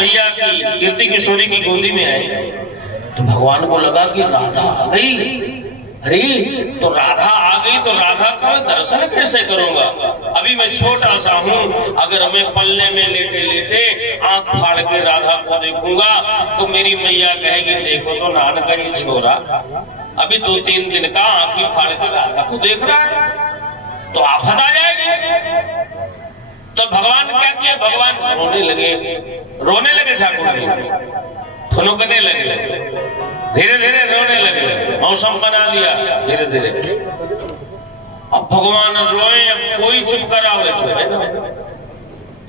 मैया की कीर्ति किशोरी की गोदी में आए तो भगवान को लगा कि राधा आ गई। अरे तो राधा आ गई तो राधा का दर्शन कैसे करूंगा? अभी मैं छोटा सा हूँ, अगर मैं पल्ले में लेटे लेटे आंख फाड़ के राधा को देखूंगा तो मेरी मैया कहेगी देखो तो नान का ये छोरा अभी 2-3 दिन का आंखें फाड़ के राधा को देख रहा है, तो आफत आ जाएगी। तो भगवान क्या किया? भगवान रोने लगे ठाकुर जी, फुनकने लगे, धीरे धीरे रोने लगे, मौसम बना दिया धीरे धीरे। अब भगवान रोए, अब कोई चुप करावे छोड़े ना,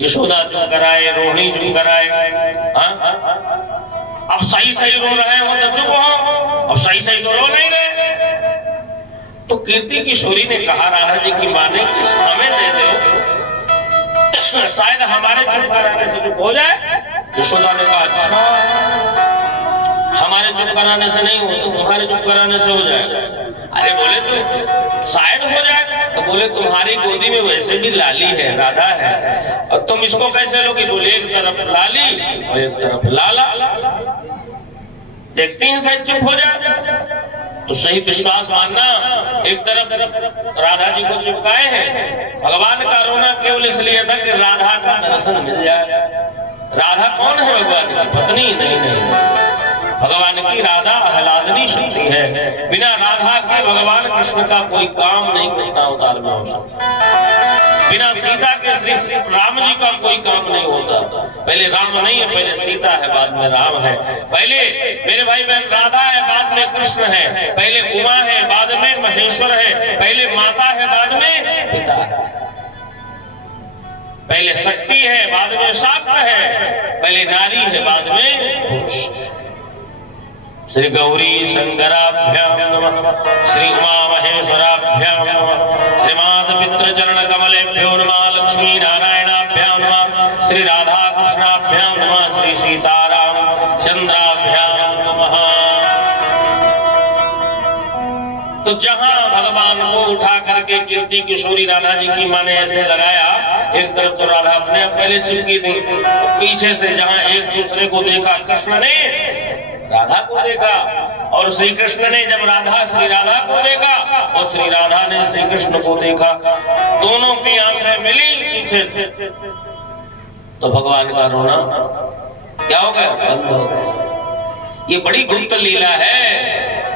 यशोदा चुप कराए, रोहिणी चुप कराए, अब सही सही रो रहे हो तो चुप हो, अब सही सही तो रो नहीं रहे। तो कीर्ति किशोरी ने कहा राधा जी की माँ ने कि हमें दे दो, शायद हमारे चुप कराने से चुप हो जाए। यशोदा ने कहा अच्छा, हमारे चुप कराने से नहीं हो तो तुम्हारे चुप कराने से हो जाएगा। अरे बोले तो शायद हो जाए, तो बोले तुम्हारी गोदी में वैसे भी लाली है, राधा है, और तुम इसको कैसे लोगी? बोले एक तरफ लाली और एक तरफ लाला, देखती हैं शायद चुप हो जाए। तो सही विश्वास मानना, एक तरफ राधा जी को चिपकाए हैं। भगवान का रोना केवल इसलिए था कि राधा का दर्शन मिल जाए। राधा कौन है? भगवान की पत्नी नहीं, भगवान की राधा आह्लादनी शक्ति है। बिना राधा के भगवान कृष्ण का कोई काम नहीं कृष्णावतार में हो सकता। बिना सीता के श्री राम जी का कोई काम नहीं होता। पहले राम नहीं है, पहले सीता है, बाद में राम है। पहले मेरे भाई बहन राधा है, बाद में कृष्ण है। पहले उमा है, बाद में महेश्वर है। पहले माता है, बाद में पिता है। पहले शक्ति है, बाद में शाक्त है। पहले नारी है, बाद में पुरुष। श्री गौरी शंकराभ्याम नमः, श्री उमा महेश्वराभ्याम नमः, श्री माता पितृ चरण कमलेभ्यो नमः, लक्ष्मी नारायणाभ्याम नमः, श्री राधा कृष्णाभ्याम नमः, श्री सीताराम चंद्राभ्याम नमः। तो जहां भगवान को उठा करके कीर्ति किशोरी राधा जी की माँ ने ऐसे लगाया, एक तरफ तो राधा अपने पहले चिपकी थी, पीछे से जहां एक दूसरे को देखा, कृष्ण ने राधा को देखा और श्री कृष्ण ने जब श्री राधा को देखा और श्री राधा ने श्री कृष्ण को देखा, दोनों की आंखें मिली पीछे, तो भगवान का रोना क्या हो गया? बंद हो गया। ये बड़ी गुप्त लीला है,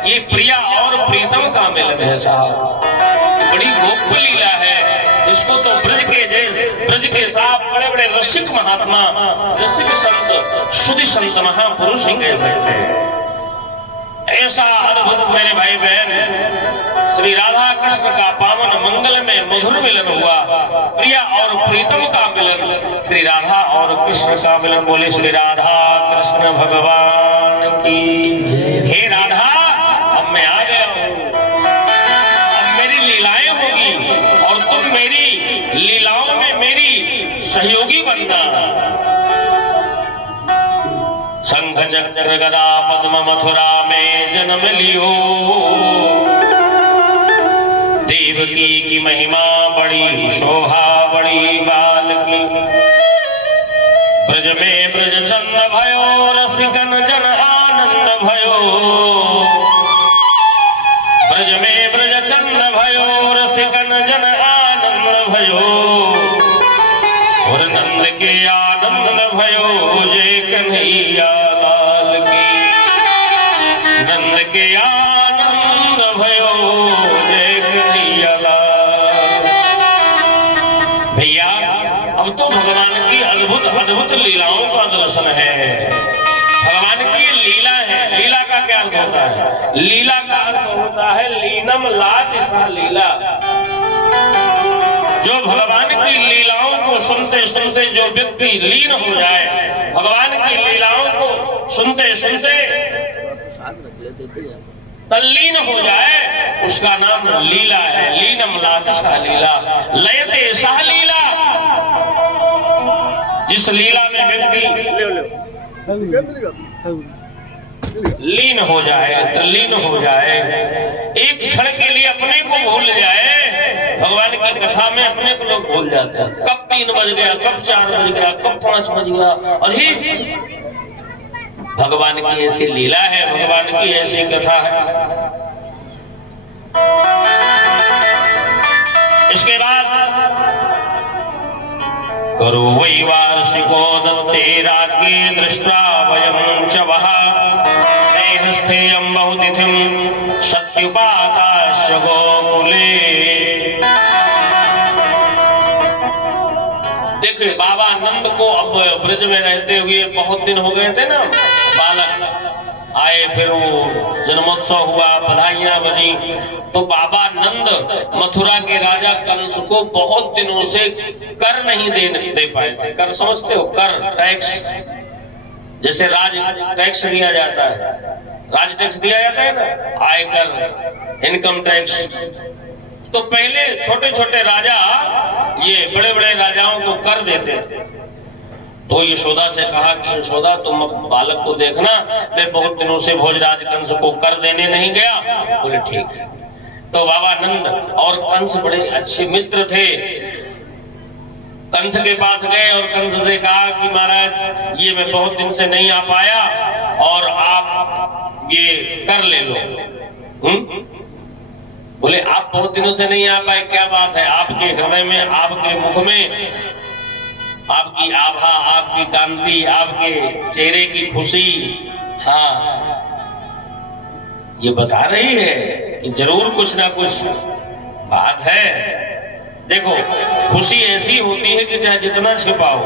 ये प्रिया और प्रीतम का मिलन है साहब, बड़ी गोप्य लीला है। इसको तो ब्रज के साथ बड़े बड़े रसिक महात्मा, रसिक संत, शुद्धि संत, महापुरुष ही कह सकते हैं। ऐसा अद्भुत मेरे भाई बहन श्री राधा कृष्ण का पावन मंगल में मधुर मिलन हुआ। प्रिया और प्रीतम का मिलन, श्री राधा और कृष्ण का मिलन। बोले श्री राधा कृष्ण भगवान की। हे राधा, अब मैं आ गया हूँ, अब मेरी लीलाएं होगी और तुम मेरी लीलाओं में मेरी सहयोगी बनना। शंख चक्र गदा पद्म मथुरा में जन्म लियो, देवकी की महिमा बड़ी, शोभा बड़ी बाल की। ब्रज में ब्रज चंद भयो, रसिकन जन आनंद भयो। ब्रज में ब्रज चंद भयो, रसिकन जन आनंद भयो। और नंद के आनंद भयो, जय कन्हैया लाल की। नंद के आनंद भयो, जय कन्हैया लाल। भैया, अब तो भगवान की अद्भुत अद्भुत लीलाओं का दर्शन है। भगवान की लीला है। लीला का क्या अर्थ होता है? लीला का अर्थ होता है लीनम लाति सा लीला। जो भगवान की लीलाओं को सुनते सुनते जो व्यक्ति लीन हो जाए, भगवान की लीलाओं को सुनते सुनते तल्लीन हो जाए, उसका नाम लीला है। लीनम लाति सा लीला, लयते सह लीला। जिस लीला में व्यक्ति लीन हो जाए, तल्लीन हो जाए, एक क्षण के लिए अपने को भूल जाए, भगवान की कथा में अपने को लोग भूल जाते हैं। कब 3 बज गया, कब 4 बज गया, कब 5 बज गया। और ही भगवान की ऐसी लीला है, भगवान की ऐसी कथा है। इसके बाद करो वै वार्षिको दत्ते राज्ञे दृष्ट्वा वयं च वः स्थेयं बहुतिथिं सत्युपाकाश्य गोकुले। देखिए बाबा नंद को अब ब्रज में रहते हुए बहुत दिन हो गए थे ना, बालक आए, फिर वो जन्मोत्सव हुआ, बधाइयां बजी। तो बाबा नंद मथुरा के राजा कंस को बहुत दिनों से कर नहीं दे पाए थे। कर समझते हो? कर, टैक्स, जैसे राज टैक्स दिया जाता है, राज टैक्स दिया जाता है ना, आयकर, इनकम टैक्स। तो पहले छोटे छोटे राजा ये बड़े बड़े राजाओं को कर देते थे। तो यशोदा से कहा कि यशोदा तुम बालक को देखना, मैं बहुत दिनों से भोजराज कंस को कर देने नहीं गया। बोले ठीक है। तो बाबा नंद और कंस बड़े अच्छे मित्र थे। कंस के पास गए और कंस से कहा कि महाराज ये मैं बहुत दिन से नहीं आ पाया और आप ये कर ले लो। बोले आप बहुत दिनों से नहीं आ पाए, क्या बात है? आपके हृदय में, आपके मुख में आपकी आभा, आपकी कांति, आपके चेहरे की खुशी, हाँ, ये बता रही है कि जरूर कुछ ना कुछ बात है। देखो खुशी ऐसी होती है कि चाहे जितना छिपाओ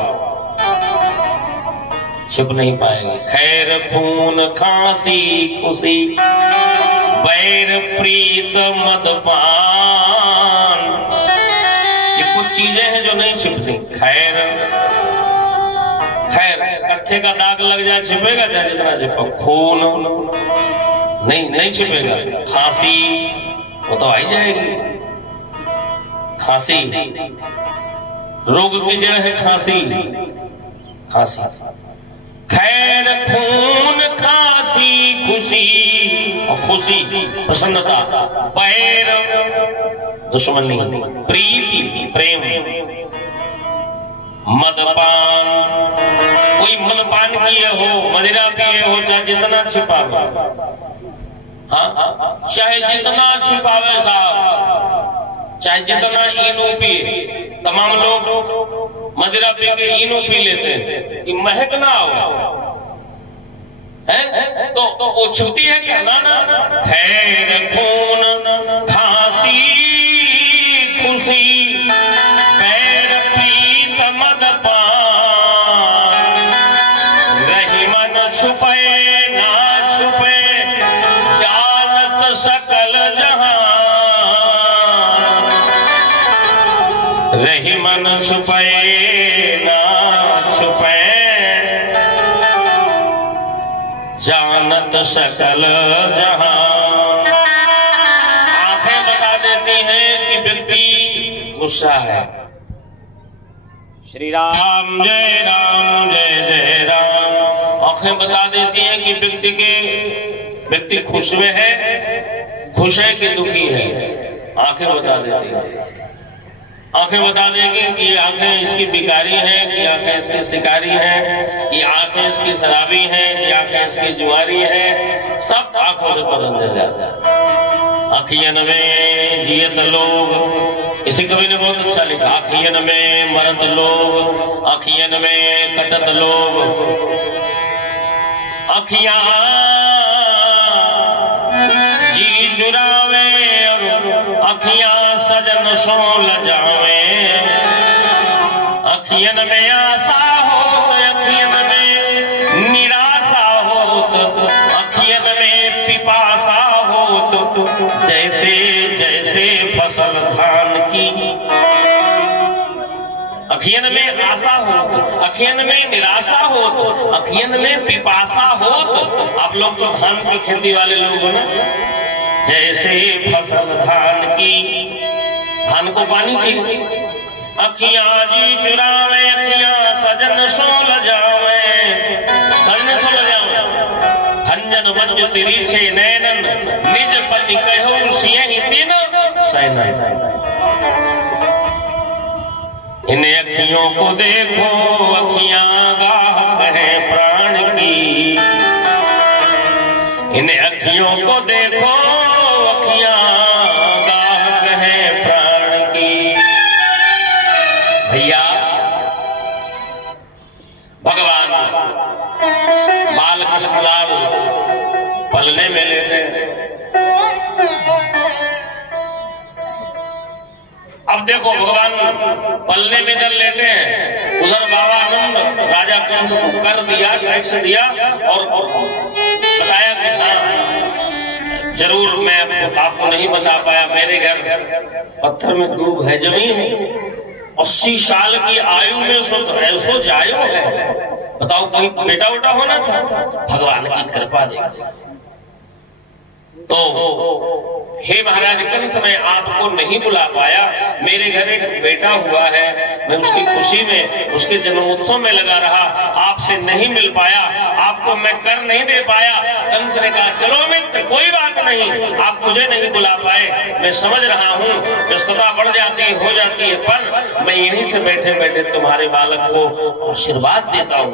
छिप नहीं पाएगी। खैर खून खांसी खुशी बैर प्रीत मदपान, ये कुछ चीजें हैं जो नहीं छिपती। खैर, खैर कत्थे का दाग लग जाए छिपेगा चाहे जितना छिपा। खून नहीं छिपेगा। खांसी वो तो आ ही जाएगी। खांसी रोग की जड़ है, खांसी। खैर खून खांसी खुशी, और खुशी प्रसन्नता, बैर दुश्मनी, प्रीति प्रेम, मदपान, कोई मदपान किए हो, मदिरा पिए हो, चाहे जितना छिपावे, हाँ चाहे जितना छिपावे साहब, चाहे जितना इनो पिए। तमाम लोग मदिरा पी के इनो पी लेते हैं कि महक ना हो, है तो वो छूती है क्या? ना। खैर खून फांसी खुशी पैर प्रीत मदपान, रही मन छुपे ना छुपे जानत सकल जहां, रही मन छुपे ना छुपे जानत सकल जहां। आंखें बता देती हैं कि व्यक्ति गुस्सा है। श्री राम जय राम जय जय राम। आंखें बता देती हैं कि व्यक्ति खुश में है, खुश है कि दुखी है। आंखें बता देती हैं। आंखें बता देंगी कि आंखें इसकी बिकारी हैं, कि आंखें इसकी शिकारी हैं, कि आंखें इसकी शराबी हैं, कि आंखें इसकी जुआरी हैं। सब आंखों से पता चल जाता है। अखियन में जियत लोग, इसी कवि ने बहुत अच्छा लिखा। अखियन में मरत लोग, अखियन में कटत लोग, अखियां जी चुरावे और अखियां सजन सो लजावे। अखियन में आशा हो तो अखियन में निराशा हो, तो अखियन में पिपासा हो, तो जैसे फसल धान की। अखियन में आशा हो तो, अखियन में निराशा हो तो, अखियन में पिपासा हो तो। आप लोग तो धान की खेती वाले लोग हो ना, जैसे फसल धान की, धान को पानी चाहिए। अखियां जी चुरावे अखियां सजन सो लजावे, सजन सो लजावे। भंजन मंजु तिरी छे नैनन, निज पति कहो सियहि तीन सैनन। इन अखियों को देखो, अखियां गाहक है प्राण की। इन अखियों को देखो, अखियां गाहक है प्राण की। भैया भगवान बालकृष्ण लाल पलने में लेते हैं। अब देखो भगवान पलने में कर लेते हैं, उधर बाबा आनंद राजा कंस को कर दिया, टैक्स दिया और बताया कि हाँ जरूर मैं आपको नहीं बता पाया, मेरे घर पत्थर में दूब है, जमीन है, 80 साल की आयु में ऐसो जायो है। बताओ कहीं बेटा उटा होना था, भगवान की कृपा देखो। तो हे महाराज कंस, मैं आपको नहीं बुला पाया, मेरे घर एक बेटा हुआ है, मैं उसकी खुशी में उसके जन्मोत्सव में लगा रहा, आपसे नहीं मिल पाया, आपको मैं कर नहीं दे पाया। कंस ने कहा चलो मित्र कोई बात नहीं, आप मुझे नहीं बुला पाए, मैं समझ रहा हूँ व्यस्तता बढ़ जाती है, हो जाती है, पर मैं यहीं से बैठे बैठे तुम्हारे बालक को आशीर्वाद देता हूँ।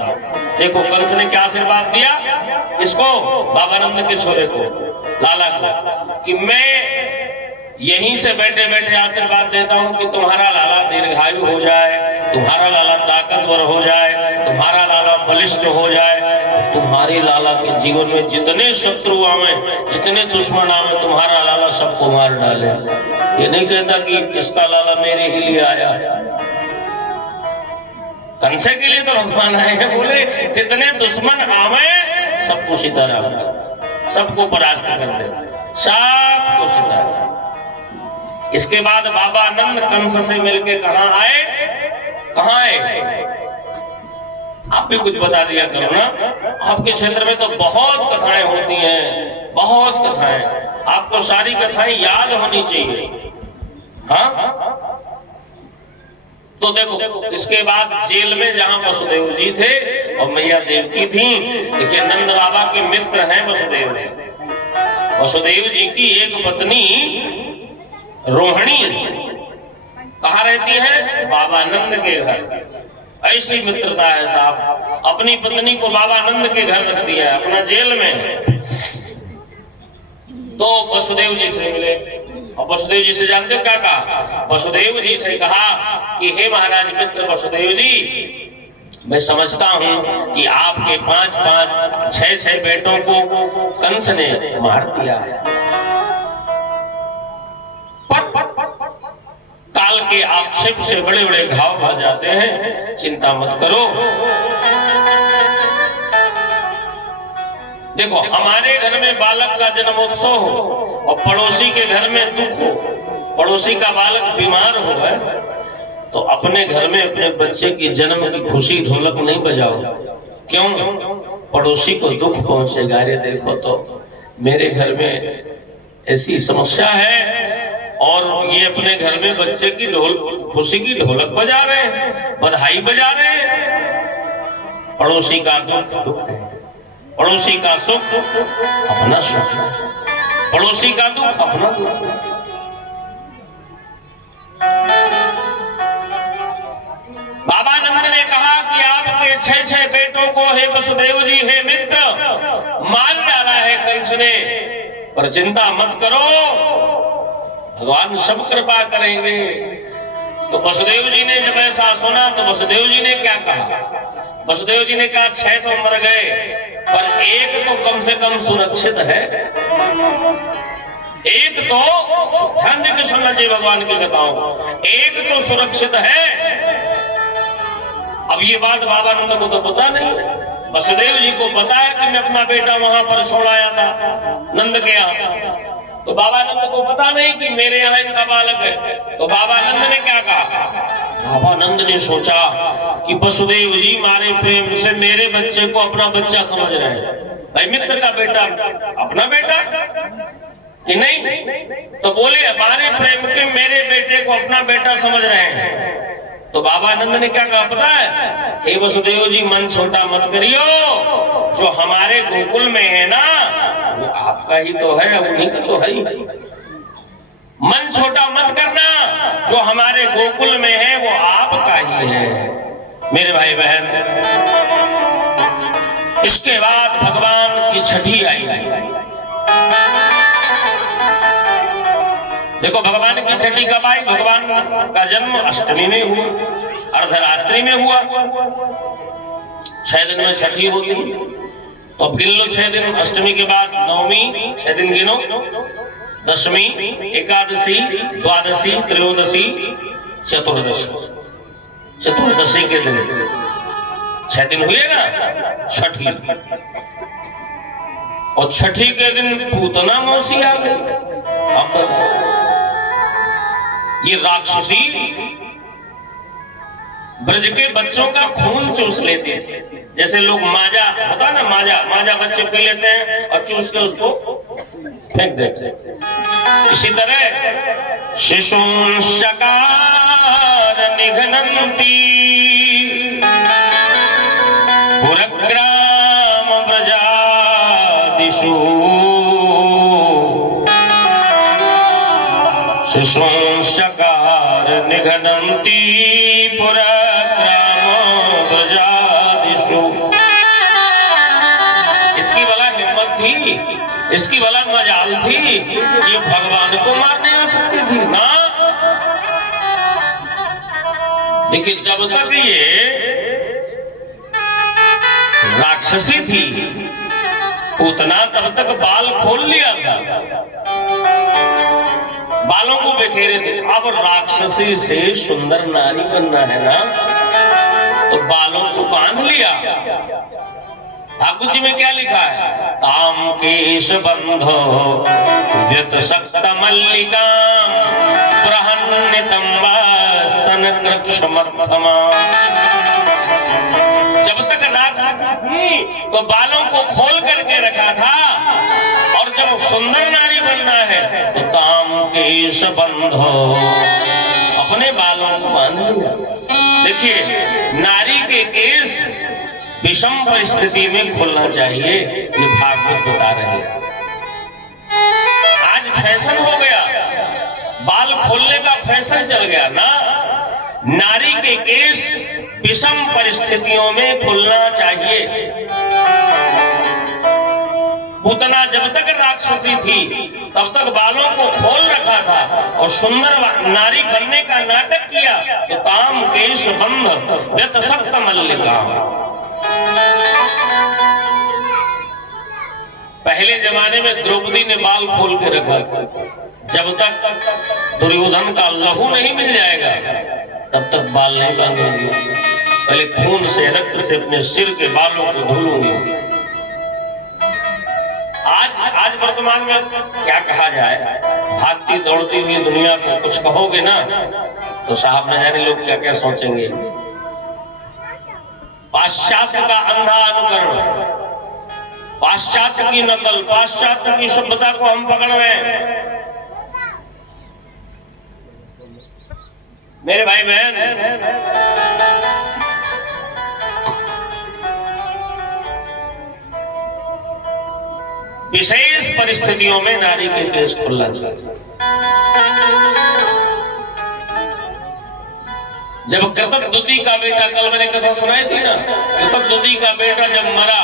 देखो कंस ने क्या आशीर्वाद दिया इसको, बाबानंद के छोरे को, लाला को, कि मैं यहीं से बैठे बैठे आशीर्वाद देता हूं कि तुम्हारा लाला दीर्घायु हो जाए, तुम्हारा लाला ताकतवर हो जाए, तुम्हारा लाला बलिष्ठ हो जाए, तुम्हारे लाला के जीवन में जितने शत्रु आवे, जितने दुश्मन आवे, तुम्हारा लाला सबको मार डाले। ये नहीं कहता कि इसका लाला मेरे के लिए आया, कंसे के लिए तो भगवान आए हैं। बोले जितने दुश्मन आवे सबको सितारा, सबको परास्त कर दे, सबको सितारा। इसके बाद बाबा आनंद कंस से मिलके कहां आए, कहां आए, आप भी कुछ बता दिया करो ना। आपके क्षेत्र में तो बहुत कथाएं होती हैं, बहुत कथाएं, आपको सारी कथाएं याद होनी चाहिए। हाँ तो देखो इसके बाद जेल में जहां वसुदेव जी थे और मैया देवकी थी, देखिए नंद बाबा के मित्र हैं वसुदेव। वसुदेव जी की एक पत्नी रोहिणी कहाँ रहती है, बाबा नंद के घर। ऐसी मित्रता है साहब, अपनी पत्नी को बाबा नंद के घर रख दिया है, अपना जेल में। तो वसुदेव जी से मिले और वसुदेव जी से जानते हो क्या कहा, वसुदेव जी से कहा कि हे महाराज मित्र वसुदेव जी, मैं समझता हूं कि आपके 5-5, 6-6 बेटों को कंस ने मार दिया है, काल के आक्षेप से बड़े बड़े घाव भर जाते हैं, चिंता मत करो। देखो हमारे घर में बालक का जन्मोत्सव हो और पड़ोसी के घर में दुख हो, पड़ोसी का बालक बीमार हो है, तो अपने घर में अपने बच्चे की जन्म की खुशी ढोलक नहीं बजाओ। क्यों, पड़ोसी को दुख पहुंचेगा। अरे देखो तो मेरे घर में ऐसी समस्या है और ये अपने घर में बच्चे की खुशी की ढोलक बजा रहे हैं, बधाई बजा रहे हैं। पड़ोसी का दुख दुख है, पड़ोसी का सुख अपना सुख, पड़ोसी का दुख अपना दुख। बाबा नंद ने कहा कि आपके 6-6 बेटों को हे वसुदेव जी, हे मित्र, मार डाला है कंस ने, पर चिंता मत करो, भगवान सब कृपा करेंगे। तो वसुदेव जी ने जब ऐसा सुना तो वसुदेव जी ने क्या कहा, वसुदेव जी ने कहा 6 तो मर गए पर एक तो कम से कम सुरक्षित है, एक तो ध्यान देकर सुनना चाहिए भगवान की कथाओं, एक तो सुरक्षित है। अब ये बात बाबा नंद को तो पता नहीं, वसुदेव जी को पता है कि मैं अपना बेटा वहां पर छोड़ आया था नंद के यहाँ, तो बाबा नंद को पता नहीं कि मेरे यहाँ इनका बालक है। तो बाबा नंद ने क्या कहा, बाबा नंद ने सोचा कि वसुदेव जी मारे प्रेम से मेरे बच्चे को अपना बच्चा समझ रहे हैं, भाई मित्र का बेटा अपना बेटा कि नहीं, तो बोले हमारे प्रेम के मेरे बेटे को अपना बेटा समझ रहे हैं। तो बाबा नंद ने क्या कहा पता है, हे वसुदेव जी मन छोटा मत करियो, जो हमारे गोकुल में है ना वो आपका ही तो है, उन्हीं का तो है ही। मन छोटा मत करना, जो हमारे गोकुल में है वो आपका ही ही है मेरे भाई बहन। इसके बाद भगवान की छठी आई। देखो भगवान की छठी कब आई? भगवान का जन्म अष्टमी में हुआ, अर्धरात्रि में हुआ। 6 दिन में छठी होती, तो अब गिन लो 6 दिन। अष्टमी के बाद नवमी, 6 दिन गिनो। दशमी, एकादशी, द्वादशी, त्रयोदशी, चतुर्दशी। चतुर्दशी के दिन 6 दिन हुए ना, छठी। और छठी के दिन पूतना मौसी आ गई। अब ये राक्षसी ब्रज के बच्चों का खून चूस लेते थे। जैसे लोग माजा होता ना, माजा बच्चे पी लेते हैं और चूस के उसको फेंक देते हैं। इसी तरह शिशून शकार निघ्नन्ति पुरग्राम ब्रजादिषु शिशून शकार निघ्नन्ति पुरग्राम ब्रजादिषु। इसकी भला हिम्मत थी, इसकी भला मजाल थी कि भगवान को मारने आ सकती थी ना। लेकिन जब तक ये राक्षसी थी पूतना, तब तक बाल खोल लिया था, बालों को बिखेरे थे। अब राक्षसी से सुंदर नारी बनना है ना, तो बालों को बांध लिया। ठाकुर जी में क्या लिखा है? ताम केश बंधो व्यत सक्त मल्लिका प्रहन्नितम स्तन कृक्षमर्थमा। जब तक राधा थी तो बालों को खोल करके रखा था, और जब सुंदर नारी बनना है तो ताम केश बंधो, अपने बालों को बांध लिया। देखिए नारी के केस विषम परिस्थिति में खोलना चाहिए, ये भागवत बता रहे हैं। आज फैशन हो गया, बाल खोलने का फैशन चल गया ना। नारी के केस विषम परिस्थितियों में खुलना चाहिए। पूतना जब तक राक्षसी थी तब तक बालों को खोल रखा था और सुंदर नारी बनने का नाटक किया, तो ताम केश बंध व्यत सक्त मल्लिका। पहले जमाने में द्रौपदी ने बाल खोल के रखा था। जब तक दुर्योधन का लहू नहीं मिल जाएगा तब तक बाल नहीं बांधूंगी, पहले खून से रक्त से अपने सिर के बालों को धुलूंगी। आज वर्तमान में क्या कहा जाए, भागती दौड़ती हुई दुनिया को कुछ कहोगे ना तो साहब न जाने लोग क्या क्या सोचेंगे। पाश्चात्य का अंधा अनुकरण, पाश्चात्य की नकल, पाश्चात्य की सभ्यता को हम पकड़ रहे हैं। मेरे भाई बहन, विशेष परिस्थितियों में नारी के केस खुलना चाहिए। जब कृतद्युति का बेटा, कल मैंने कथा सुनाई थी ना, कृतद्युति का बेटा जब मरा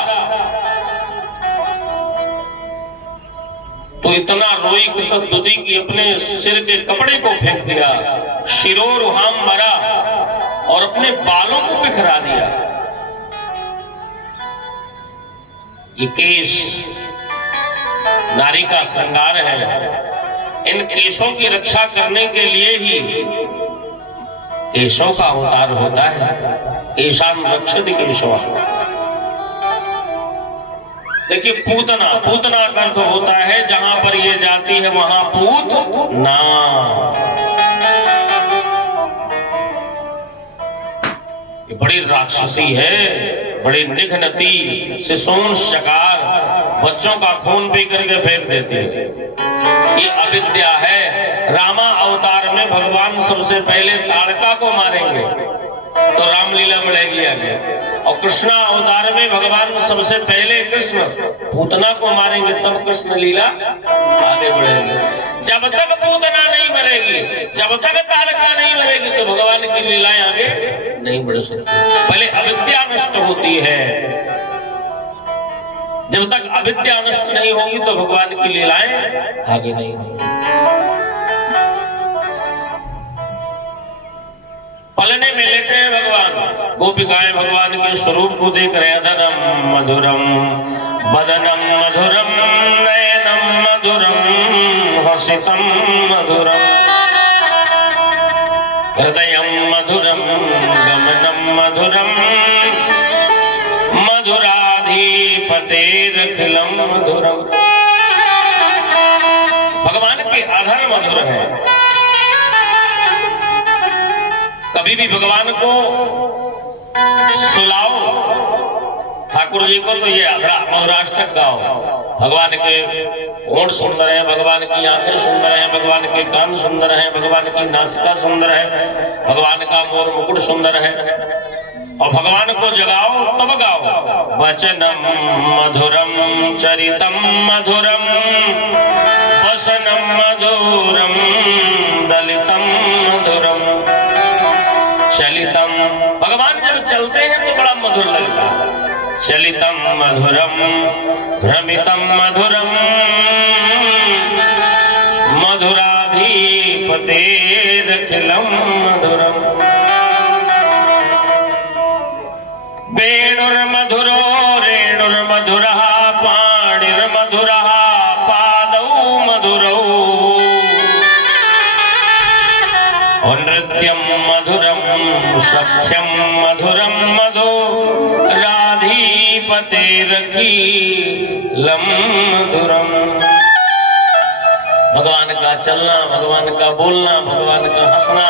तो इतना रोई कृतद्युति की अपने सिर के कपड़े को फेंक दिया, शिरोरुहाम मरा और अपने बालों को बिखरा दिया। ये केश नारी का श्रृंगार है। इन केशों की रक्षा करने के लिए ही केशों का अवतार होता है। केशान रक्षित केशव। देखिए पूतना, पूतना का अर्थ होता है जहां पर ये जाती है वहां पूत ना। ये बड़ी राक्षसी है, बड़ी निघ्नती, शिशून शकार, बच्चों का खून पी करके फेंक देती है। ये अविद्या है। रामा अवतार में भगवान सबसे पहले ताड़का को मारेंगे तो रामलीला बढ़ेगी आगे, और कृष्णा अवतार में भगवान सबसे पहले कृष्ण पूतना को मारेंगे तब कृष्ण लीला आगे बढ़ेगी। जब तक पूतना नहीं मरेगी, जब तक ताड़का नहीं मरेगी तो भगवान की लीलाएं आगे नहीं बढ़ सकती। पहले अविद्या नष्ट होती है, जब तक अविद्या नष्ट नहीं होगी तो भगवान की लीलाएं आगे नहीं होंगी। पलने में लेटे हैं भगवान, गोपिकाएं भगवान के स्वरूप को देख रहे। अधरम मधुरम बदनम मधुरम नयनम मधुरम हसितम मधुरम हृदयम मधुरम गमनम मधुरम मधुराधिपतेरखिलम मधुरम। भगवान के अधर मधुर है। कभी भी भगवान को सुलाओ ठाकुर जी को तो ये मधुराष्टक गाओ। भगवान के होंठ सुंदर है, भगवान की आंखें सुंदर है, भगवान के कान सुंदर है, भगवान की नासिका सुंदर है, भगवान का मोर मुकुट सुंदर है। और भगवान को जगाओ तब गाओ। वचनम मधुरम चरितम मधुरम वसनम मधुरम दलितम मधुरम चलितम। भगवान जब चलते हैं तो बड़ा मधुर लगता है। चलितम मधुरम भ्रमितम मधुरम मधुराधिपतेरखिलम मधुरम। वेणुर्मधुरो रेणुर्मधुरः पाणिर्मधुरः पादौ मधुरौ नृत्यं मधुरं सख्यं मधुरं मधुराधिपतेरखिलम मधुरम। भगवान का चलना, भगवान का बोलना, भगवान का हंसना,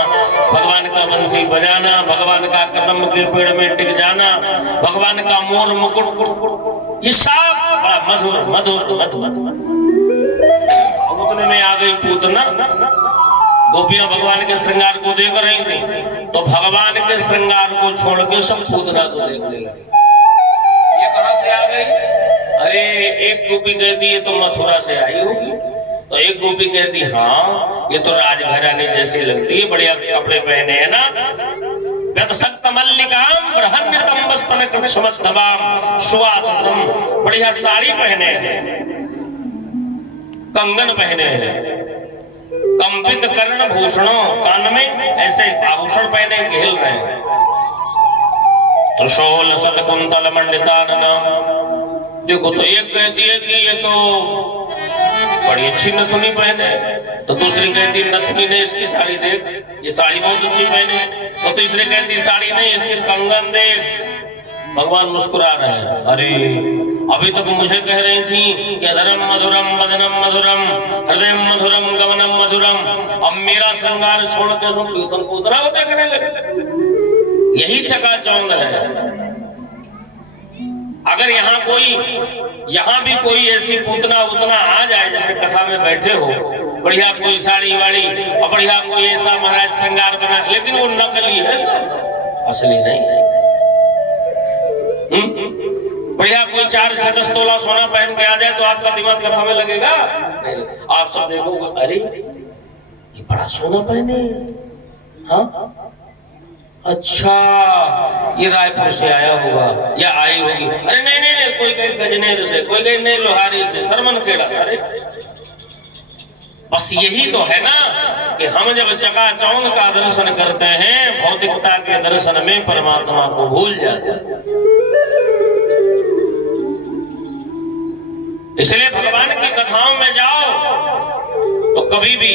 भगवान का बंसी बजाना, भगवान का कदम के पेड़ में टिक जाना, भगवान का मोर मुकुट, ये सब बड़ा मधुर मधुर मधुर। उतने में आ गई पूतना। गोपियां भगवान के श्रृंगार को देख रही थी तो भगवान के श्रृंगार को छोड़ के सब पूतना को देखने लगे। ये कहां से आ गई? अरे एक गोपी कहती है तो मथुरा से आई होगी, तो एक गोपी कहती हाँ ये तो राजघरानी जैसी लगती है, बढ़िया कपड़े पहने है ना। बढ़िया साड़ी पहने हैं, कंगन पहने हैं, कंपित कर्ण भूषणों, कान में ऐसे आभूषण पहने हिल रहे हैं। त्रिशूल शतकुंतल मंडितानना। देखो तो एक कहती है कि ये तो बड़ी अच्छी नथुनी पहने, तो दूसरी कहती नथुनी ने इसकी साड़ी देख, ये साड़ी बहुत अच्छी पहने, तो तीसरी कहती साड़ी नहीं इसके कंगन देख। भगवान मुस्कुरा रहे हैं। अरे अभी तक मुझे कह रही थी कि अधरम मधुरम वदनम मधुरम हृदय मधुरम गमनम मधुरम, अब मेरा श्रृंगार छोड़ के तुम पूतना को देखने लगे। यही चकाचौंध है। अगर यहाँ भी कोई ऐसी पूतना उतना आ जाए जैसे कथा में बैठे हो, बढ़िया कोई साड़ी वाड़ी और बढ़िया कोई ऐसा महाराज श्रृंगार बना, लेकिन वो नकली है, असली नहीं है। बढ़िया कोई 4-6 तोला सोना पहन के आ जाए तो आपका दिमाग कथा में लगेगा? आप सब देखोगे अरे ये बड़ा सोना पहने, हाँ अच्छा ये रायपुर से आया होगा या आई होगी। अरे नहीं नहीं, कोई कहीं गजनेर से, कोई कहीं नहीं लोहारी से, सरमन खेड़ा। अरे बस यही तो है ना कि हम जब चकाचौंध का दर्शन करते हैं, भौतिकता के दर्शन में परमात्मा को भूल जाते हैं। इसलिए भगवान की कथाओं में जाओ तो कभी भी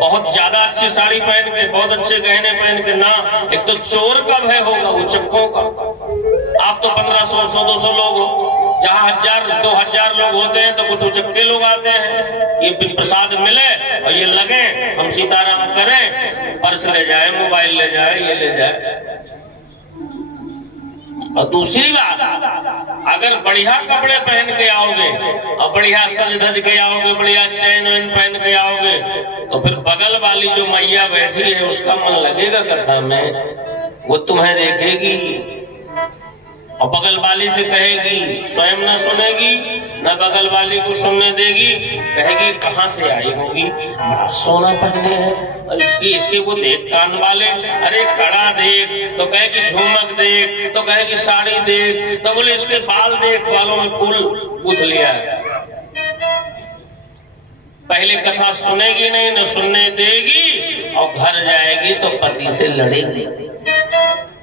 बहुत ज्यादा अच्छी साड़ी पहन के, बहुत अच्छे गहने पहन के ना, एक तो चोर का भय होगा, वो चक्कों का। आप तो 1500, 100-200 लोग हो, जहाँ 1000-2000 लोग होते हैं तो कुछ उचक्के लोग आते हैं, ये प्रसाद मिले और ये लगे हम सीताराम करें, पर्स ले जाए, मोबाइल ले जाए, ये ले जाए। और दूसरी बात, अगर बढ़िया कपड़े पहन के आओगे और बढ़िया सज धज के आओगे, बढ़िया चैन वैन पहन के आओगे, तो फिर बगल वाली जो मैया बैठी है उसका मन लगेगा कथा में, वो तुम्हें देखेगी। और बगल वाली से कहेगी, स्वयं न सुनेगी, न बगल वाली को सुनने देगी, कहेगी कहाँ से आई होगी, बड़ा सोना पहने है, और इसके वो देख कान वाले, अरे कड़ा देख, तो कहेगी झुमक देख, तो कहेगी साड़ी देख, तो बोले इसके बाल देख, बालों में फूल गूंथ लिया है। पहले कथा सुनेगी नहीं, न सुनने देगी, और घर जाएगी तो पति से लड़ेगी,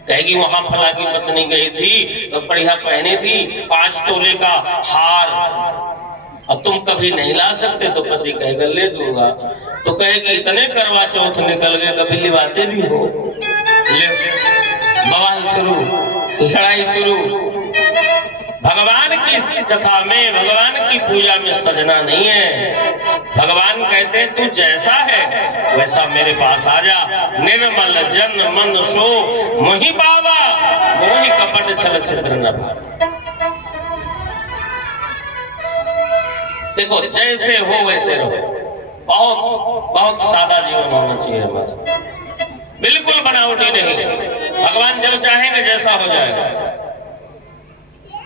कहेगी वहां फला की पत्नी गई थी तो बढ़िया पहनी थी 5 तोले का हार, और तुम कभी नहीं ला सकते, तो पति कहेगा ले दूंगा, तो कहेगी इतने करवा चौथ निकल गए कभी लिवाते भी हो, ले बवाल शुरू, लड़ाई शुरू। भगवान की इस कथा में, भगवान की पूजा में सजना नहीं है। भगवान कहते हैं तू जैसा है वैसा मेरे पास आ जा, निर्मल जन मन सो मोहि पावा, मोहि कपट छल छिद्र न भावा। देखो जैसे हो वैसे रहो, बहुत बहुत सादा जीवन होना चाहिए हमारा, बिल्कुल बनावटी नहीं। भगवान जब चाहेंगे जैसा हो जाएगा।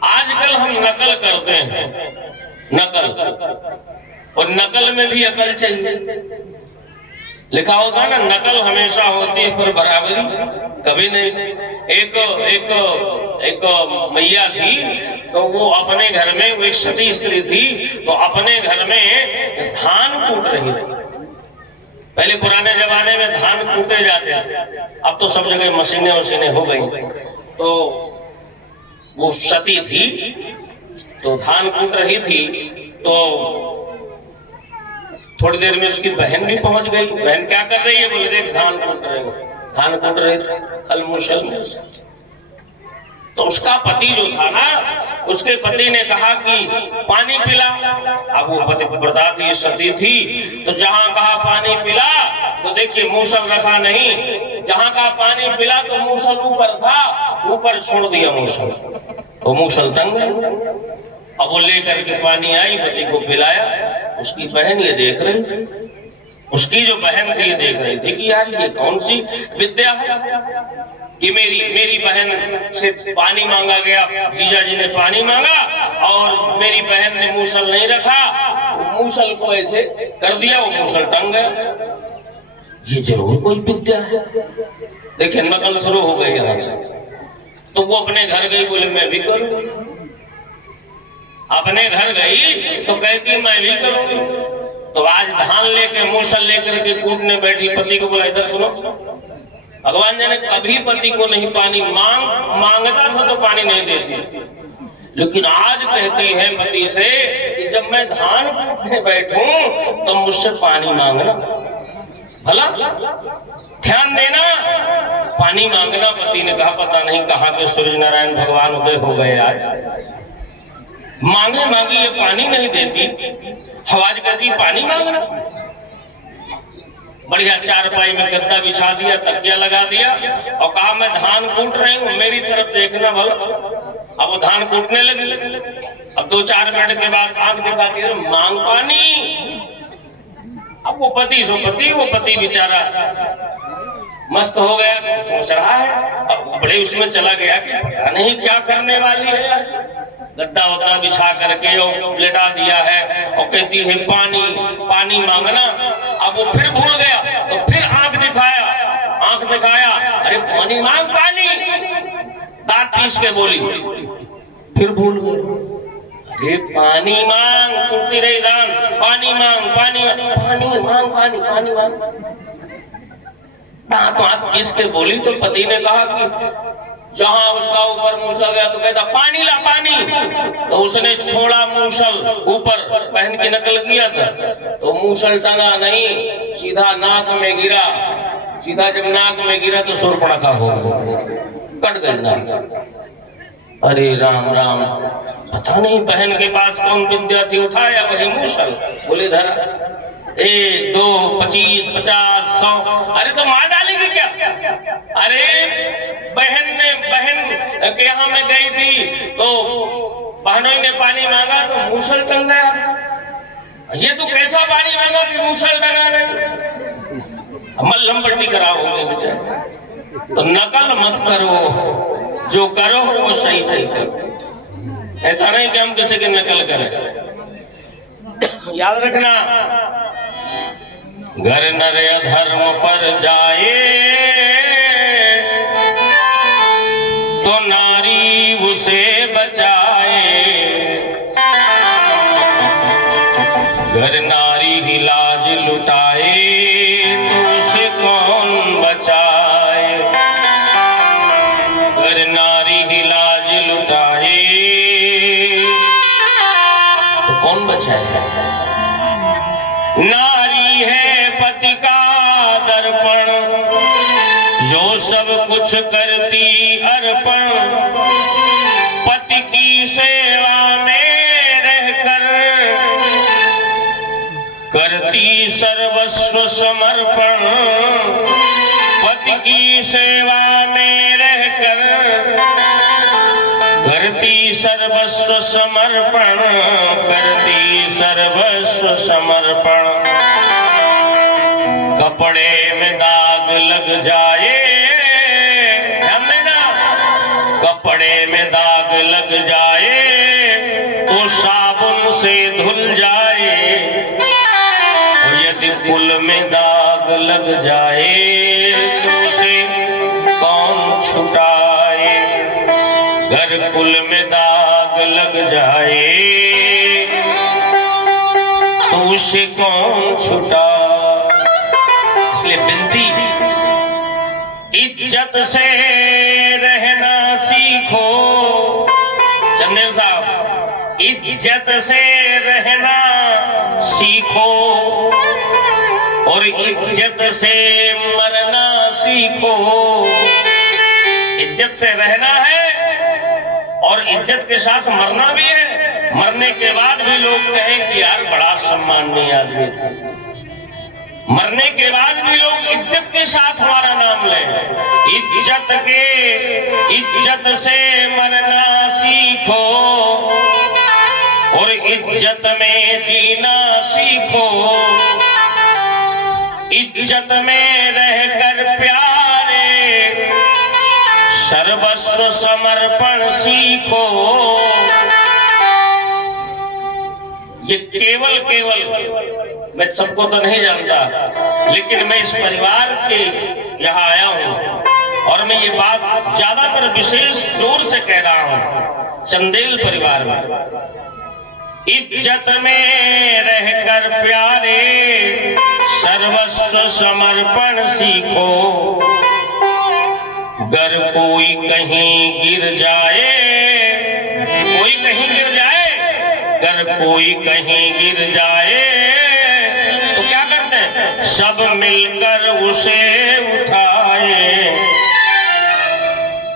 आजकल हम नकल करते हैं, नकल, और नकल में भी अकल चाहिए। लिखा होता है ना, नकल हमेशा होती है पर बराबरी कभी नहीं। एक मैया थी, तो वो अपने घर में, वो एक सती स्त्री थी, तो अपने घर में धान कूट रही थी। पहले पुराने जमाने में धान कूटे जाते थे, अब तो सब जगह मशीनें वशीनें हो गई। तो वो सती थी, तो धान कूट रही थी, तो थोड़ी देर में उसकी बहन भी पहुंच गई। बहन क्या कर रही है, बोले देख धान कूट रहे हो, धान कूट रहे थे कल मुशल में। तो उसका पति जो था ना, उसके पति ने कहा कि पानी पिला। अब वो पति प्रदा थी, सती थी, तो जहां कहा पानी पिला, तो देखिए मूसल रखा नहीं, जहां कहा पानी पिला तो मूसल ऊपर था, ऊपर छोड़ दिया मूसल, तो मूसल तंग है। अब वो लेकर के पानी आई, पति को पिलाया। उसकी बहन ये देख रही थी, उसकी जो बहन थी ये देख रही थी कि यार ये कौन सी विद्या है कि मेरी बहन से पानी मांगा गया, जीजा जी ने पानी मांगा और मेरी बहन ने मूसल नहीं रखा, मूसल को ऐसे कर दिया, वो मूसल टंग गया। ये जरूर कोई विद्या है। देखिए नकल शुरू हो गई यहाँ से। तो वो अपने घर गई, बोले मैं भी करूँ। अपने घर गई तो कहती मैं भी करूंगी। तो आज धान लेके, मूसल लेकर के कूटने बैठी, पति को बोला इधर सुनो, भगवान जी ने कभी पति को नहीं पानी मांगता था तो पानी नहीं देती, लेकिन आज कहती है पति से कि जब मैं धान कूटने बैठूं तो मुझसे पानी मांगना। भला ध्यान देना, पानी मांगना। पति ने कहा पता नहीं कहाँ के सूर्य नारायण भगवान उदय हो गए आज, मांगे मांगी ये पानी नहीं देती। आवाज करती पानी मांगना। बढ़िया चारपाई में गद्दा बिछा दिया, तकिया लगा दिया और कहा मैं धान कूट रही हूँ, मेरी तरफ देखना भला। अब वो धान कूटने लगी। अब 2-4 मिनट के बाद आंख दिखाती है, मांग पानी। अब वो पति बेचारा मस्त हो गया, सोच रहा है। अब बड़े उसमें चला गया कि पता नहीं क्या करने वाली है यार। गद्दा वद्दा बिछा करके और लेटा दिया है और कहती है पानी मांगना। अब वो फिर भूल गया, तो फिर आंख दिखाया, अरे पानी मांग, पानी। दांत पीस के बोली, फिर भूल गई, अरे पानी मांग, कुर्सी रही दान, पानी मांग। दांत पीस के बोली। तो पति ने कहा कि जहां उसका ऊपर मूसल गया तो कहता पानी ला, पानी। तो उसने छोड़ा मूसल, ऊपर बहन की नकल किया था, तो मूसल टंगा नहीं, सीधा नाक में गिरा। सीधा जब नाक में गिरा तो सुर्पणखा हो कट गई नाक। अरे राम राम, पता नहीं बहन के पास कौन विद्या थी, उठाया वही मूसल, बोले धरा 1, 2, 25, 50, 100। अरे तो मार डालेगी क्या? अरे बहन के यहाँ में गई थी तो बहनों ने पानी मांगा तो मूसल टंग गया। ये तो कैसा पानी मांगा कि मूसल टंगा नहीं? मल्लम पट्टी कराओगे बेचारे। तो नकल मत करो, जो करो वो सही सही करो, ऐसा नहीं कि हम किसी की नकल करें। याद रखना, घर नर अधर्म पर जाए तो नारी उसे बचाए, घर नारी ही लाज लुटाए तो उसे कौन बचाए, घर नारी ही लाज लुटाए तो कौन बचाए। नारी है पति का दर्पण, जो सब कुछ करती अर्पण, पति की सेवा में रहकर करती सर्वस्व समर्पण, पति की सेवा में रहकर करती सर्वस्व समर्पण, करती सर्वस्व समर्पण। कपड़े में दाग लग जाए, ध्यान देना, कपड़े में दाग लग जाए तो साबुन से धुल जाए, और यदि कुल में दाग लग जाए तो उसे कौन छुटाए, घर कुल में दाग लग जाए तो उसे कौन छुटा। इसलिए बिनती, इज्जत से रहना सीखो, चंदेल साहब, इज्जत से रहना सीखो और इज्जत से मरना सीखो। इज्जत से रहना है और इज्जत के साथ मरना भी है। मरने के बाद भी लोग कहें कि यार बड़ा सम्माननीय आदमी था, मरने के बाद भी लोग इज्जत के साथ हमारा नाम लें। इज्जत से मरना सीखो और इज्जत में जीना सीखो, इज्जत में रहकर प्यारे सर्वस्व समर्पण सीखो। ये केवल मैं सबको तो नहीं जानता, लेकिन मैं इस परिवार के यहाँ आया हूँ और मैं ये बात ज्यादातर विशेष जोर से कह रहा हूँ। चंदेल परिवार में इज्जत में रहकर प्यारे सर्वस्व समर्पण सीखो, अगर कोई कहीं गिर जाए, कोई कहीं गिर जाए, अगर कोई कहीं गिर जाए तो क्या करते हैं, सब मिलकर उसे उठाए।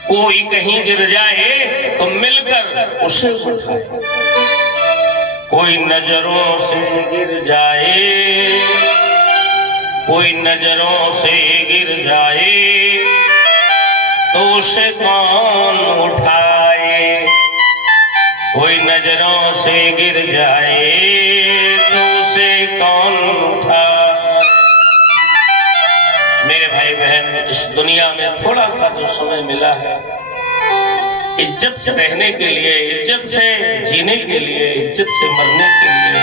कोई कहीं गिर जाए तो मिलकर उसे उठाए। कोई नजरों से गिर जाए, कोई नजरों से गिर जाए तो उसे कौन उठाए, कोई नजरों से गिर जाए तो उसे कौन उठाए। मेरे भाई बहन, इस दुनिया में थोड़ा सा जो समय मिला है, इज्जत से रहने के लिए, इज्जत से जीने के लिए, इज्जत से मरने के लिए,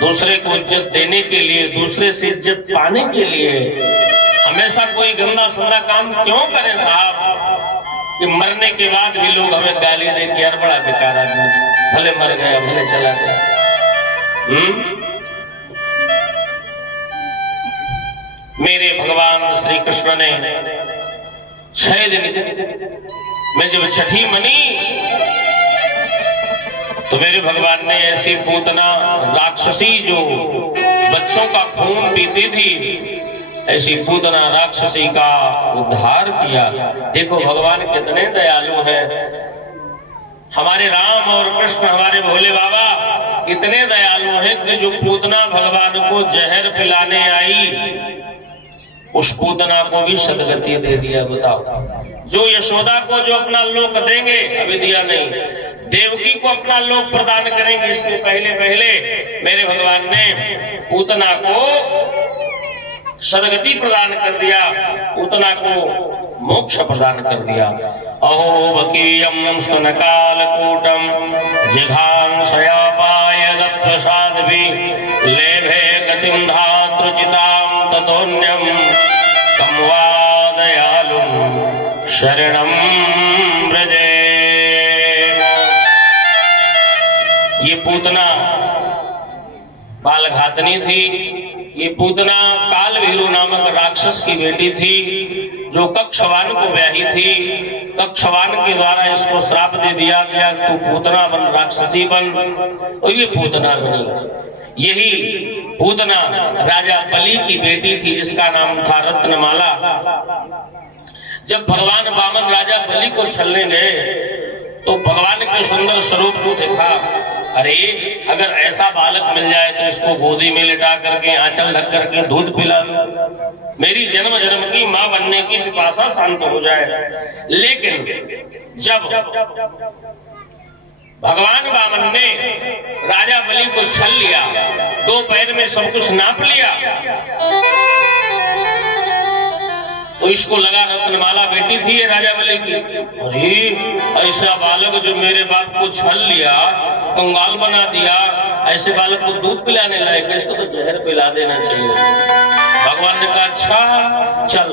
दूसरे को इज्जत देने के लिए, दूसरे से इज्जत पाने के लिए हमेशा कोई गंदा सन्ना काम क्यों करें साहब, कि मरने के बाद भी लोग हमें गाली दे कि यार बड़ा बेकार आदमी था, भले मर गया भले चला गया। मेरे भगवान श्री कृष्ण ने 6 दिन में जब छठी मनी तो मेरे भगवान ने ऐसी पूतना राक्षसी जो बच्चों का खून पीती थी, ऐसी पूतना राक्षसी का उद्धार किया। देखो भगवान कितने दयालु हैं। हमारे राम और कृष्ण, हमारे भोले बाबा इतने दयालु हैं कि जो पूतना भगवान को जहर पिलाने आई, उस पूतना को भी सदगति दे दिया। बताओ, जो यशोदा को जो अपना लोक देंगे, अभी दिया नहीं, देवकी को अपना लोक प्रदान करेंगे, इसके पहले पहले मेरे भगवान ने पूतना को सदगति प्रदान कर दिया। पूतना को मोक्ष प्रदान कर दिया। अहो बकीयम स्तनकालकूटम जिघांसयापायदप्रसादभि लेभे गतिं धातृचितां ततोऽन्यं कं वा दयालुं शरणं व्रजे। ये पूतना बालघातनी थी। ये पूतना कालभीरु नामक राक्षस की बेटी थी जो कक्षवान को ब्याही थी। कक्षवान के द्वारा इसको श्राप दे दिया गया, तू पूतना बन, राक्षसी बन, और ये पूतना बनी। यही पूतना राजा बलि की बेटी थी जिसका नाम था रत्नमाला। जब भगवान वामन राजा बलि को छलने गए तो भगवान के सुंदर स्वरूप को देखा। अरे अगर ऐसा बालक मिल जाए तो इसको गोदी में लिटा करके आंचल ढक करके दूध पिला दूं, मेरी जन्म जन्म की मां बनने की पिपासा शांत हो जाए। लेकिन जब भगवान वामन ने राजा बलि को छल लिया, 2 पैर में सब कुछ नाप लिया, तो इसको लगा रत्नमाला बेटी थी ये राजा बलि की। अरे ऐसा बालक जो मेरे बाप को छल लिया, कंगाल बना दिया, ऐसे बालक को दूध पिलाने लायक है, इसको तो जहर पिला देना चाहिए। भगवान ने कहा अच्छा चल,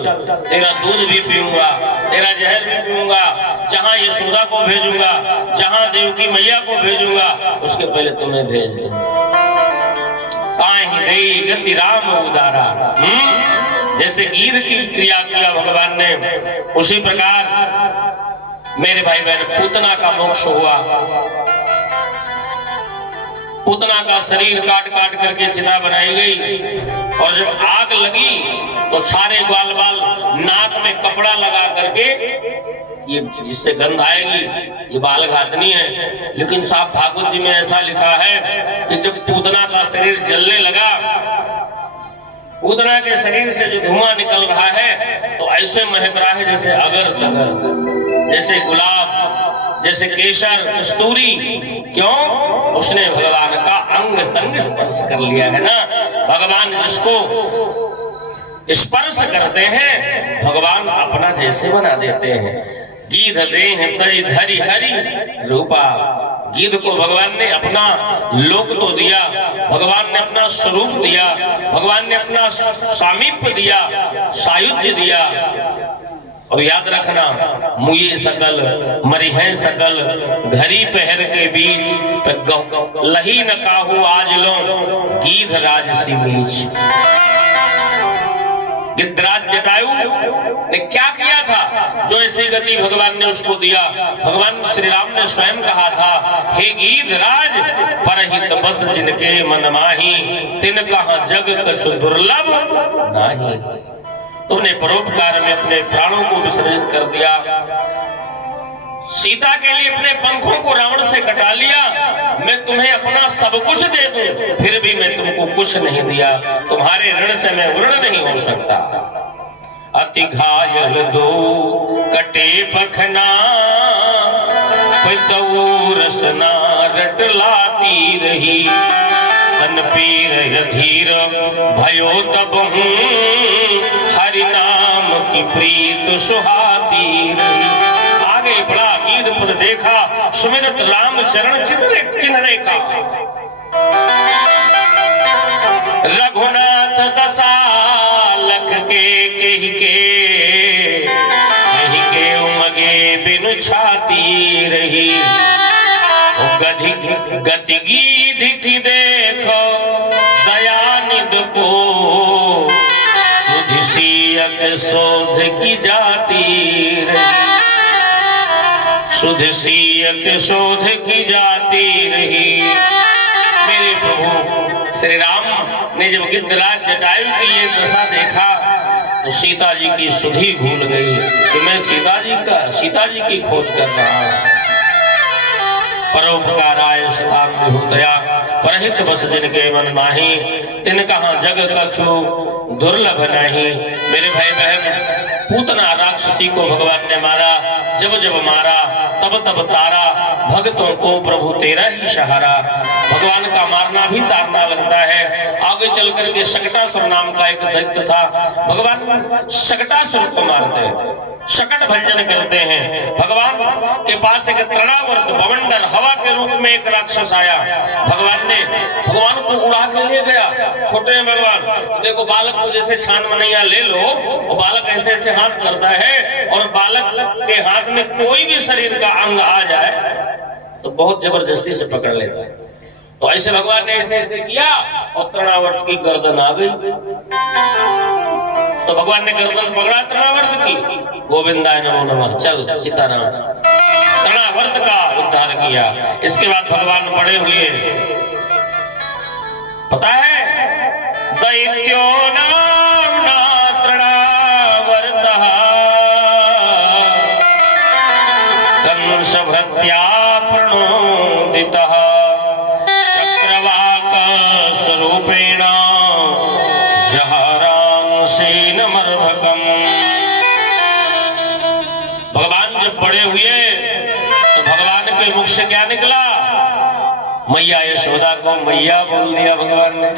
तेरा दूध भी पीऊंगा, तेरा जहर भी पीऊंगा, जहां यशोदा को भेजूंगा, जहां देवकी मैया को भेजूंगा, उसके पहले तुम्हें भेज दूंगा। ताहि गई गति राम उदारा। जैसे गीध की क्रिया किया भगवान ने, उसी प्रकार मेरे भाई बहन पूतना का मोक्ष हुआ। पूतना का शरीर काट काट करके चिता बनाई गई, और जब आग लगी तो सारे ग्वाल बाल नाक में कपड़ा लगा करके, ये जिससे गंध आएगी ये बालघातनी है। लेकिन साहब भागवत जी में ऐसा लिखा है कि जब पूतना का शरीर जलने लगा, पूतना के शरीर से जो धुआं निकल रहा है तो ऐसे महक रहा है जैसे अगर तगर, जैसे गुलाब, जैसे केसर, कस्तूरी। क्यों? उसने भगवान का अंग संग स्पर्श कर लिया है ना। भगवान जिसको स्पर्श करते हैं भगवान अपना जैसे बना देते हैं। गीध देह तरि धरि हरि रूपा। गीध को भगवान ने अपना लोक तो दिया, भगवान ने अपना स्वरूप दिया, भगवान ने अपना सामीप्य दिया, सायुज्य दिया। और याद रखना, मुये सकल मरी है सकल, घरी पहर के बीच लही न काहू आज लो, गीध राज सी बीच। गिद्धराज जटायु ने क्या किया था जो ऐसी गति भगवान ने उसको दिया? भगवान श्री राम ने स्वयं कहा था, हे गीधराज परहित बस जिनके मन माही, तिन कहा जग कछु दुर्लभ नाही। तुमने परोपकार में अपने प्राणों को विसर्जित कर दिया, सीता के लिए अपने पंखों को रावण से कटा लिया। मैं तुम्हें अपना सब कुछ दे दूं, फिर भी मैं तुमको कुछ नहीं दिया। तुम्हारे ऋण से मैं ऋण नहीं हो सकता। अति घायल दो कटे पखना, रसना रट लाती रही, तन पीर धीर भयो तब हूँ, हरि नाम की प्रीत सुहाती रही। आगे बढ़ा गीध पद देखा, सुमिरत राम चरण चिन्ह रेखा। रघुनाथ दसालख के कही के उमगे बिनु छाती रही। गति गीध की देखो दयानिध को, सुध सियक शोध की जाती रही, सुध सियक शोध की जाती रही। मेरे प्रभु श्री राम ने जब गिद्धराज जटायु की ये दशा देखा तो सीता जी की सुधि भूल गई कि मैं सीता जी की खोज कर रहा हूं। परोपकाराय सताम विभूतया, परहित बस जिनके मन माही, तिन कहा जग कछु दुर्लभ नहीं। मेरे भाई बहन, पूतना राक्षसी को भगवान ने मारा, जब जब मारा तब तब तारा, भक्तों को प्रभु तेरा ही सहारा। भगवान का मारना भी तारना लगता है। आगे चल करके शकटासुर नाम का एक दैत्य था, भगवान शकटासुर को मारते हैं, शकट भंजन करते हैं। भगवान के पास एक तृणावर्त बवंडर हवा के रूप में एक राक्षस आया, भगवान को उड़ा के ले गया। छोटे हैं भगवान, तो देखो बालक को जैसे छान मनैया ले लो, वो बालक ऐसे ऐसे हाथ करता है, और बालक के हाथ में कोई भी शरीर का अंग आ जाए तो बहुत जबरदस्ती से पकड़ लेता है। तो ऐसे भगवान ने ऐसे ऐसे किया और तृणावर्त की गर्दन आ गई। तो भगवान ने गर्दन पकड़ा तृणावर्त की, गोविंदाय नमो नमः, चल सीताराम, तृणावर्त का उद्धार किया। इसके बाद भगवान बड़े हुए, पता है दैत्यो नाम्ना तृणावर्तः कंसभृत्या प्रणोदितः चक्रवाक स्वरूपेण जहरांसेनमर्भकम्। भगवान जब बड़े हुए तो भगवान के मुख से क्या निकला? मैया यशोदा को मैया बोल दिया भगवान ने।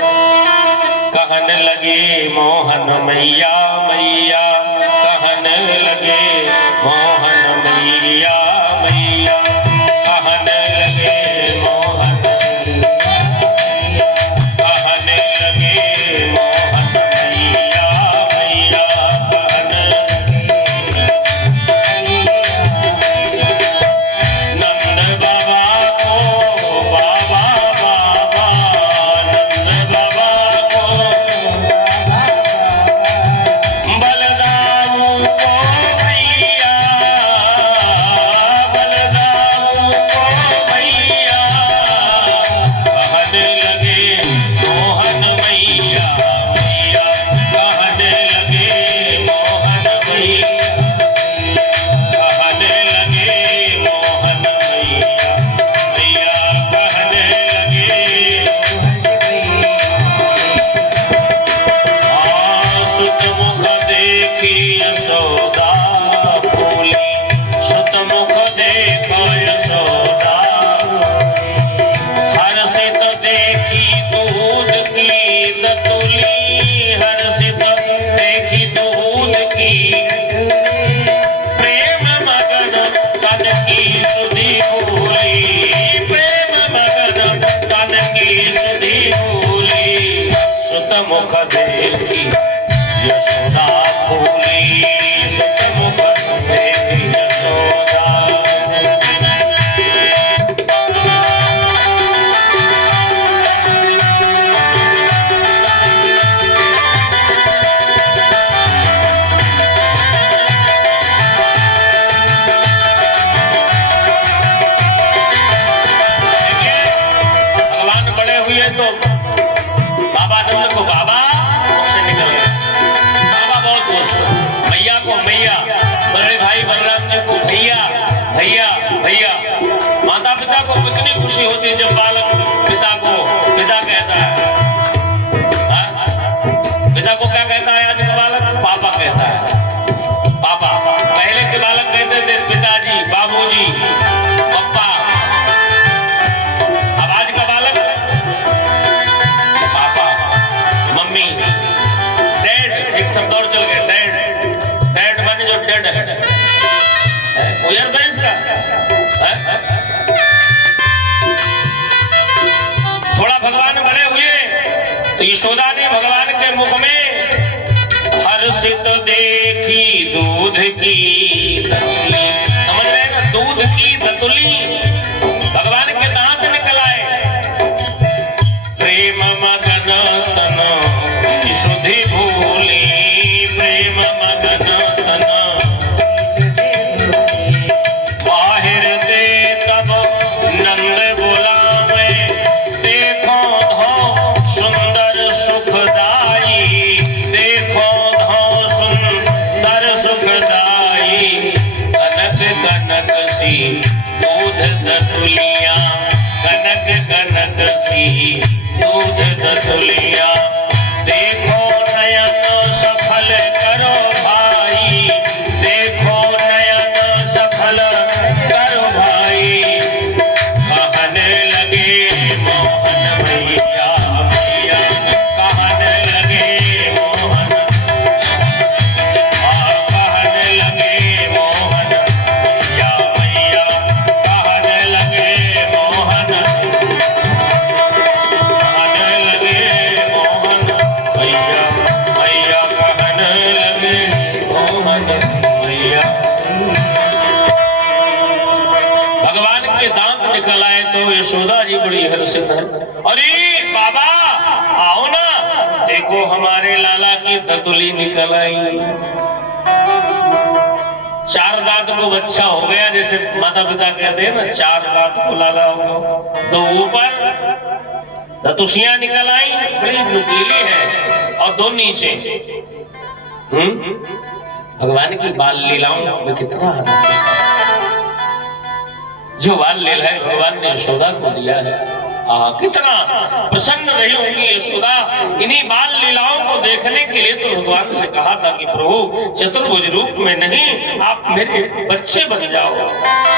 कहने लगे मोहन मैया मैया, कहने लगे मोहन मैया मैया, कहने लगे मोहन मैया, कहने लगे मोहन मैया मैया, कहने नंद बाबा को बाबा बाबा, नंद बाबा को बलदाऊ को भैया, बलदाऊ को भैया, कहने लगे मोहन मैया मैया, कहने लगे मोहन मैया, कहने लगे मोहन मैया मैया, कहने लगे सुत मुख देखी यशोदा फूली, सुत मुख देखो यशोदा, हर्षित देखी दूध की दतुली, हर्षित देखी दूध की, प्रेम मगन तन की सुधि भूली, प्रेम मगन तन की सुधि भूली, सुत मुख देखी यशोदा फूली, सुत मुख देखी यशोदा। भगवान बड़े हुए तो बाबा नंद को बाबा उससे निकल गए, बाबा बहुत खुश, मैया को मैया, बड़े भाई बलराम जी को भैया भैया भैया। माता पिता को कितनी खुशी होती है जब बालक पिता को पिता कहता है। हाँ? पिता को क्या कहता है आज का बालक? पापा कहता है, पापा। पहले के बालक कहते थे पिताजी, बाबूजी, पप्पा। अब आज का बालक पापा, मम्मी, डैड, एक शब्द और चल गए, डैड। डैड माने जो डेड है, कोई अर्थ है इसका? थोड़ा भगवान बड़े हुए तो यशोदा ने भगवान के मुख में हर्षित देखी दूध की दतुली, समझ रहे हैं ना, दूध की दतुली, भगवान के दांत निकल आए। प्रेम मगन तन की सुधि भूली, प्रेम मगन तन बाहिर दे तब नंद बुलावे, देखो धो सुंदर सुखदाई, देखो धो सुंदर सुखदाई, कनक कनक सी दूध दतुलिया, कनक कनक सी दूध दतुलिया, देखो नयन सफल करो भाई, देखो नयन सफल करो भाई, कहने लगे मोहन तो यशोदा जी बड़ी हर्षित है। अरे बाबा आओ ना, देखो हमारे लाला की दतुली निकल आई। 4 दांत को बच्चा हो गया, जैसे माता पिता कहते हैं ना 4 दांत को लाला होगा। तो ऊपर दतुशियां निकल आई, बड़ी नुकीली है, और 2 नीचे। भगवान की बाल लीलाओं में कितना आनंद है। जो बाल लीला है भगवान ने यशोदा को दिया है। कितना प्रसन्न रही होंगी यशोदा इन्हीं बाल लीलाओं को देखने के लिए। तो भगवान से कहा था कि प्रभु चतुर्भुज रूप में नहीं, आप मेरे बच्चे बन जाओ,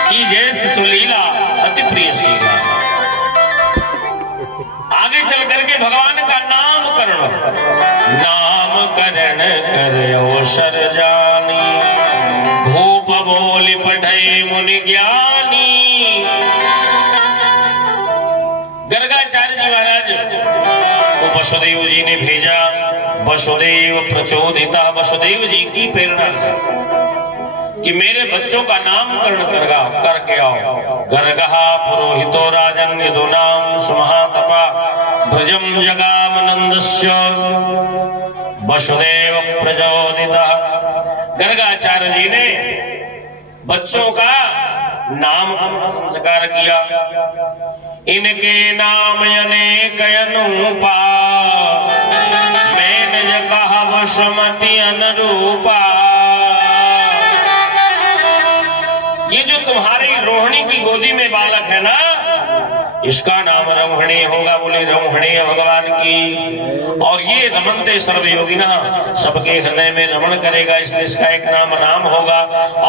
कि जैसे सुलीला अति प्रिय शीला। आगे चल करके भगवान का नामकरण कर अवसर जानी, भूप बोली पढ़े मुनि ज्ञानी। गर्गाचार्य जी महाराज को वसुदेव जी ने भेजा। वसुदेव प्रचोदिता, वसुदेव जी की प्रेरणा से कि मेरे बच्चों का नामकरण करके आओ। गर्गहा पुरोहितो राजन यदुनाम सुमहातपा ब्रजम जगाम नंदस्य वसुदेव प्रचोदिता। गर्गाचार्य जी ने बच्चों का नाम संस्कार किया। इनके नाम अनेक अनुपा, मैंने कहा वसुमति अनुरूपा। ये जो तुम्हारी रोहिणी की गोदी में बालक है ना, इसका नाम रोहिणी होगा। बोले रोहिणी भगवान की। और ये रमनते सर्वयोगिना, सबके हृदय में रमण करेगा, इसलिए इसका एक नाम होगा।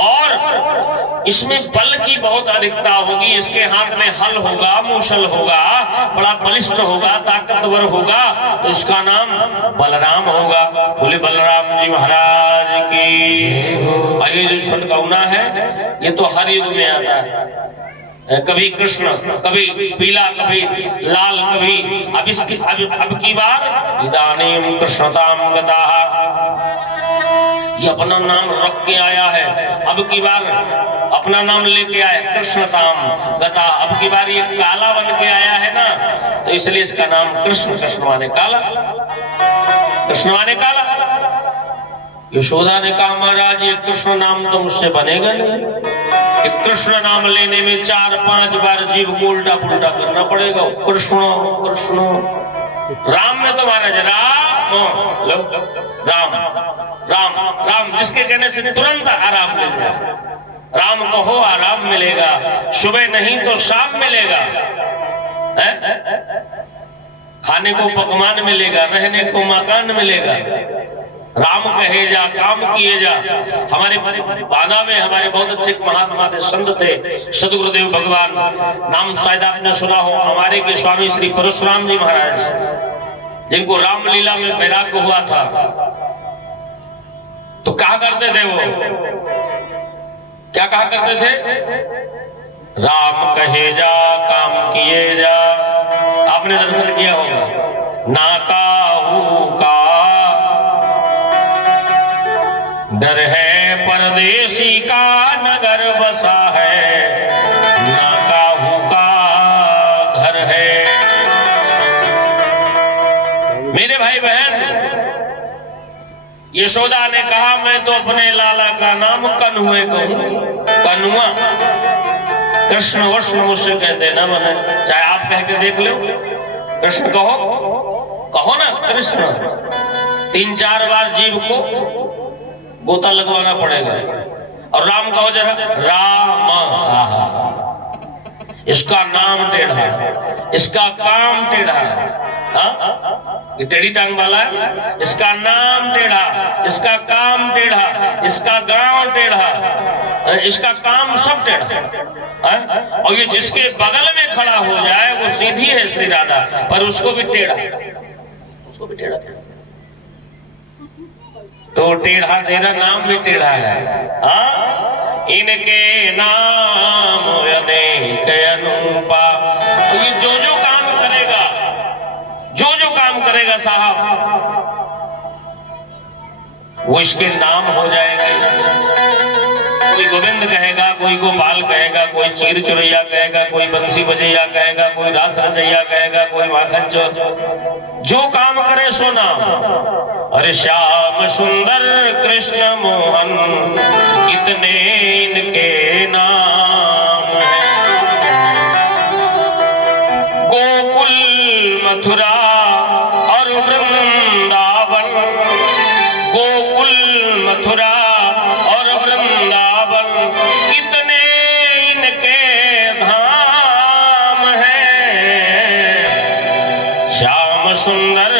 और इसमें बल की बहुत अधिकता होगी। इसके हाथ में हल होगा, मूसल होगा, बड़ा बलिष्ठ होगा, ताकतवर होगा। तो इसका नाम बलराम होगा। बोले बलराम जी महाराज की। ये जो छुटकाउना है ये तो हर युग में आता है। कभी कृष्ण, कभी पीला, कभी लाल, कभी अब की बार इदानीम कृष्णताम गताः, ये अपना नाम रख के आया है। अब की बार अपना नाम लेके आया कृष्णताम गता। अब की बार ये काला बन के आया है ना, तो इसलिए इसका नाम कृष्ण। कृष्ण माने काला, कृष्ण माने काला। यशोदा ने कहा महाराज ये कृष्ण नाम तो मुझसे बनेगा नहीं। कृष्ण नाम लेने में 4-5 बार जीव को उल्टा पुल्टा करना पड़ेगा। कृष्ण कृष्ण। राम में तो महाराज राम राम राम राम, जिसके कहने से तुरंत आराम मिल जाए। राम कहो आराम मिलेगा, सुबह नहीं तो शाम मिलेगा। खाने को पकवान मिलेगा, रहने को मकान मिलेगा। राम कहे जा, काम किए जा। हमारे बाधा में हमारे बहुत अच्छे महात्मा थे, संत थे, सदगुरुदेव भगवान। नाम शायद आपने सुना हो, हमारे के स्वामी श्री परशुराम जी महाराज, जिनको रामलीला में वैराग्य हुआ था। तो कहा करते थे वो, क्या कहा करते थे? राम कहे जा, काम किए जा। आपने दर्शन किया होगा। ना काहू का डर है, परदेसी का नगर बसा है, ना काहू का घर है। मेरे भाई बहन, यशोदा ने कहा मैं तो अपने लाला का नाम कन्हुए कहूं। कन्हुआ कृष्ण वर्ण मुझसे कहते ना बने, चाहे आप कह के देख लो। कृष्ण कहो ना कृष्ण। 3-4 बार जीव को गोता लगवाना पड़ेगा। और राम कहो जरा, राम। इसका नाम टेढ़ा, इसका काम टेढ़ा। ये टेढ़ी टांग वाला है, इसका नाम टेढ़ा, इसका काम टेढ़ा, इसका गांव टेढ़ा, इसका काम सब टेढ़ा। और ये जिसके बगल में खड़ा हो जाए वो सीधी है श्री राधा, पर उसको भी टेढ़ा, उसको भी टेढ़ा। तो टेढ़ा तेरा नाम भी टेढ़ा है। इनके नाम अनेक अनुपा। ये जो काम करेगा, जो काम करेगा साहब, वो इसके नाम हो जाएंगे। कोई गोविंद कहेगा, कोई गोपाल कहेगा, कोई चीर चुरैया कहेगा, कोई बंसी बजैया कहेगा, कोई रास रचैया कहेगा, कोई माखन चोर, जो काम करे सो नाम। अरे श्याम सुंदर कृष्ण मोहन कितने इनके नाम है। गोकुल मथुरा और वृंदावन, गोकुल मथुरा और वृंदावन कितने इनके धाम हैं। श्याम सुंदर